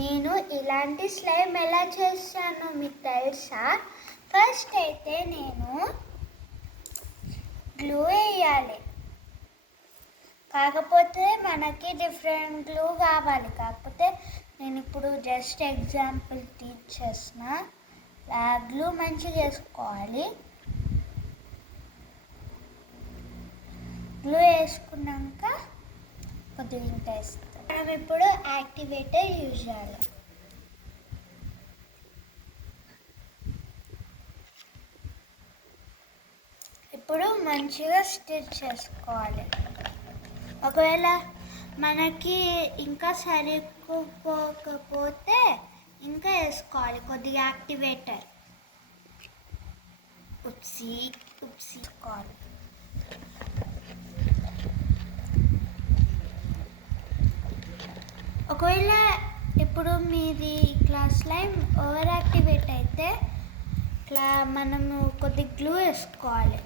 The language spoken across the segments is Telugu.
నేను ఇలాంటి స్లైమ్ ఎలా చేస్తానో మీకు తెలుసా? ఫస్ట్ అయితే నేను గ్లూ వేయాలి. కాకపోతే మనకి డిఫరెంట్ గ్లూ కావాలి. కాకపోతే నేను ఇప్పుడు జస్ట్ ఎగ్జాంపుల్ టీచ్ చేసిన. గ్లూ మంచిగా వేసుకోవాలి. గ్లూ వేసుకున్నాక కొద్దిగా ఇంకా వేస్తాం. మనం ఇప్పుడు యాక్టివేటర్ యూజ్ చేయాలి. ఇప్పుడు మంచిగా స్టిచ్ చేసుకోవాలి. ఒకవేళ మనకి ఇంకా సరిపోకపోతే ఇంకా వేసుకోవాలి కొద్దిగా యాక్టివేటర్. ఉప్సీ కావాలి. ఒకవేళ ఇప్పుడు మీది ఇట్లా స్లైమ్ ఓవర్ యాక్టివేట్ అయితే ఇట్లా మనము కొద్ది గ్లూ వేసుకోవాలి.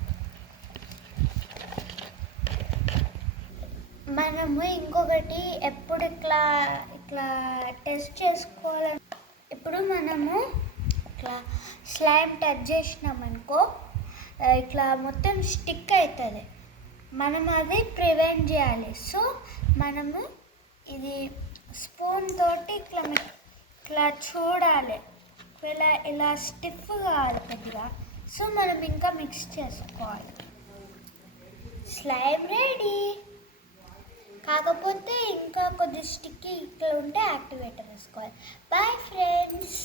మనము ఇంకొకటి ఎప్పుడు ఇట్లా టెస్ట్ చేసుకోవాలి. ఇప్పుడు మనము ఇట్లా స్లైమ్ టచ్ చేసినామనుకో ఇట్లా మొత్తం స్టిక్ అవుతుంది. మనం అది ప్రివెంట్ చేయాలి. సో మనము ఇది స్పూన్ తోటి ఇట్లా చూడాలి. ఇలా స్టిఫ్ కావాలి కొద్దిగా. సో మనం ఇంకా మిక్స్ చేసుకోవాలి. Slime ready. కాకపోతే ఇంకా కొద్ది స్టిక్కీ ఇట్లా ఉంటే యాక్టివేటర్ వేసుకోవాలి. Bye friends.